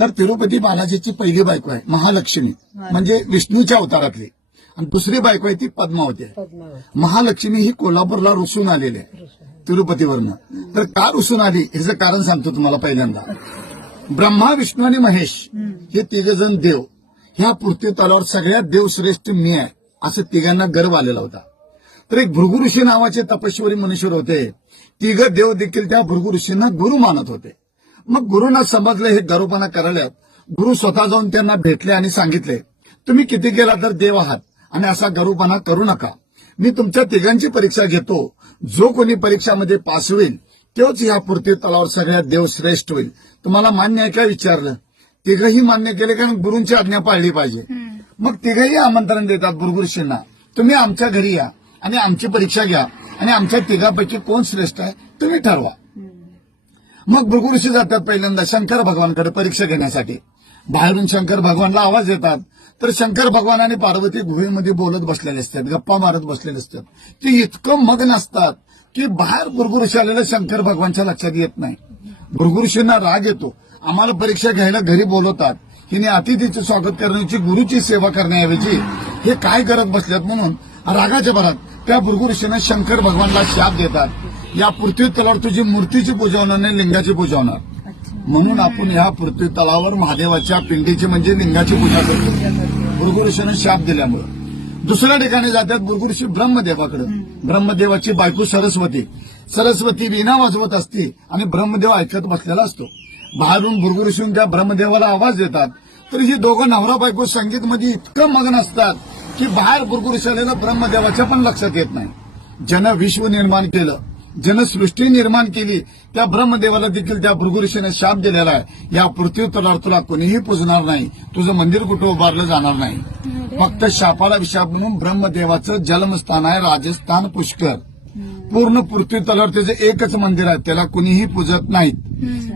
तर तिरुपती बालाजीची पहिली बायको आहे महालक्ष्मी, म्हणजे विष्णूच्या अवतारातली, आणि दुसरी बायको आहे ती पद्मावती आहे. महालक्ष्मी ही कोल्हापूरला रुसून आलेली आहे तिरुपतीवरनं. तर का रुसून आली ह्याचं कारण सांगतो तुम्हाला. पहिल्यांदा ब्रह्मा, विष्णू आणि महेश हे तिघजण देव, ह्या पृथ्वी तलावर सगळ्यात देवश्रेष्ठ मी आहे असं तिघांना गर्व आलेला होता. तर एक भृगु ऋषी नावाचे तपस्वी मनुष्य होते. तिघ देव देखील त्या भृगु ऋषींना गुरु मानत होते. मग गुरुंना समजले हे गर्वपणा करायला. गुरु स्वतः जाऊन त्यांना भेटले आणि सांगितले, तुम्ही किती गेला तर देव आहात आणि असा गर्वपणा करू नका. मी तुमच्या तिघांची परीक्षा घेतो. जो कोणी परीक्षामध्ये पास होईल तोच ह्या पृथ्वी तलावर सगळ्यात देवश्रेष्ठ होईल. तुम्हाला मान्य आहे का विचारलं. तिघही मान्य केले, कारण गुरूंची आज्ञा पाळली पाहिजे. मग तिघही आमंत्रण देतात भृगु ऋषींना, तुम्ही आमच्या घरी या आणि आमची परीक्षा घ्या आणि आमच्या तिघापैकी कोण श्रेष्ठ आहे तुम्ही ठरवा. मग भृगु ऋषी जातात पहिल्यांदा शंकर भगवानकडे परीक्षा घेण्यासाठी. बाहेरून शंकर भगवानला आवाज येतात. तर शंकर भगवान आणि पार्वती गुहेमध्ये बोलत बसलेले असतात, गप्पा मारत बसलेले असतात. ते इतकं मग्न असतात की बाहेर भृगु ऋषी आलेलं शंकर भगवानच्या लक्षात येत नाही. भृगु ऋषींना राग येतो. आम्हाला परीक्षा घ्यायला घरी बोलवतात, हिने अतिथीचे स्वागत करण्याची, गुरुची सेवा करण्याऐवजी हे काय करत बसल्यात म्हणून रागाच्या भरात त्या भृगु ऋषींना शंकर भगवानला शाप देतात. या पृथ्वी तलावर तुझी मूर्तीची पूजा होणार नाही, लिंगाची पूजा होणार. म्हणून आपण ह्या पृथ्वी तलावर महादेवाच्या पिंडीची म्हणजे लिंगाची पूजा करतो भृगु ऋषीने शाप दिल्यामुळे. दुसऱ्या ठिकाणी जातात भृगु ऋषी ब्रह्मदेवाकडे. ब्रह्मदेवाची बायको सरस्वती वीणा वाजवत असते आणि ब्रह्मदेव ऐकत बसलेला असतो. बाहेरून भृगु ऋषी त्या ब्रह्मदेवाला आवाज देतात. तर ही दोघं नवरा बायको संगीतमध्ये इतकं मग्न असतात की बाहेर भृगु ऋषी आलेलं ब्रह्मदेवाच्या पण लक्षात येत नाही. जन विश्व निर्माण केलं, जनसृष्टी निर्माण केली, त्या ब्रह्मदेवाला देखील त्या भृगु ऋषीने शाप दिलेला आहे, या पृथ्वी तलावर तुला कोणीही पुजणार नाही, तुझं मंदिर कुठं उभारलं जाणार नाही. फक्त शापाला विशाप म्हणून ब्रह्मदेवाचं जन्मस्थान आहे राजस्थान पुष्कर. पूर्ण पृथ्वी तलावर त्याचं एकच मंदिर आहे, त्याला कुणीही पूजत नाहीत.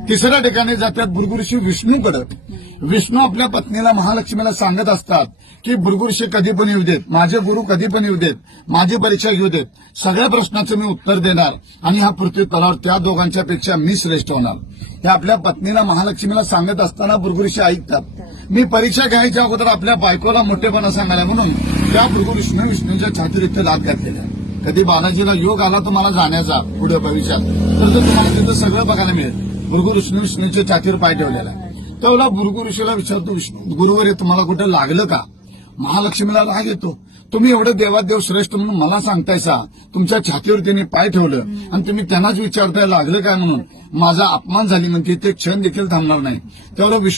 तिसऱ्या ठिकाणी जातात भृगु ऋषी विष्णूकडे. विष्णू आपल्या पत्नीला महालक्ष्मीला सांगत असतात की भृगु ऋषी कधी पण येऊ देत, माझे गुरु कधी पण येऊ देत, माझी परीक्षा घेऊ देत, सगळ्या प्रश्नाचं मी उत्तर देणार आणि ह्या पृथ्वी तलावर त्या दोघांच्या पेक्षा मी श्रेष्ठ होणार. हे आपल्या पत्नीला महालक्ष्मीला सांगत असताना भृगु ऋषी ऐकतात. मी परीक्षा घ्यायच्या अगोदर आपल्या बायकोला मोठेपणा सांगायला म्हणून त्या भृगु ऋषीने विष्णूच्या छातीवर इथे दात घातलेला. कधी बालाजीला योग आला तुम्हाला जाण्याचा पुढे भविष्यात, तर तुम्हाला तिथं सगळं बघायला मिळेल. भृगु ऋषीने विष्णूच्या छातीवर पाय ठेवलेला आहे. तेव्हा भृगु ऋषीला विचारतो, विष्णू गुरुवर हे तुम्हाला कुठं लागलं का. महालक्ष्मीला राग येतो. तुम्ही एवढं देवादेव श्रेष्ठ म्हणून मला सांगतायसा, तुमच्या छातीवर त्यांनी पाय ठेवलं आणि तुम्ही त्यांनाच विचारताय लागलं काय म्हणून. माझा अपमान झाली म्हणते, ते क्षण देखील थांबणार नाही. तेव्हा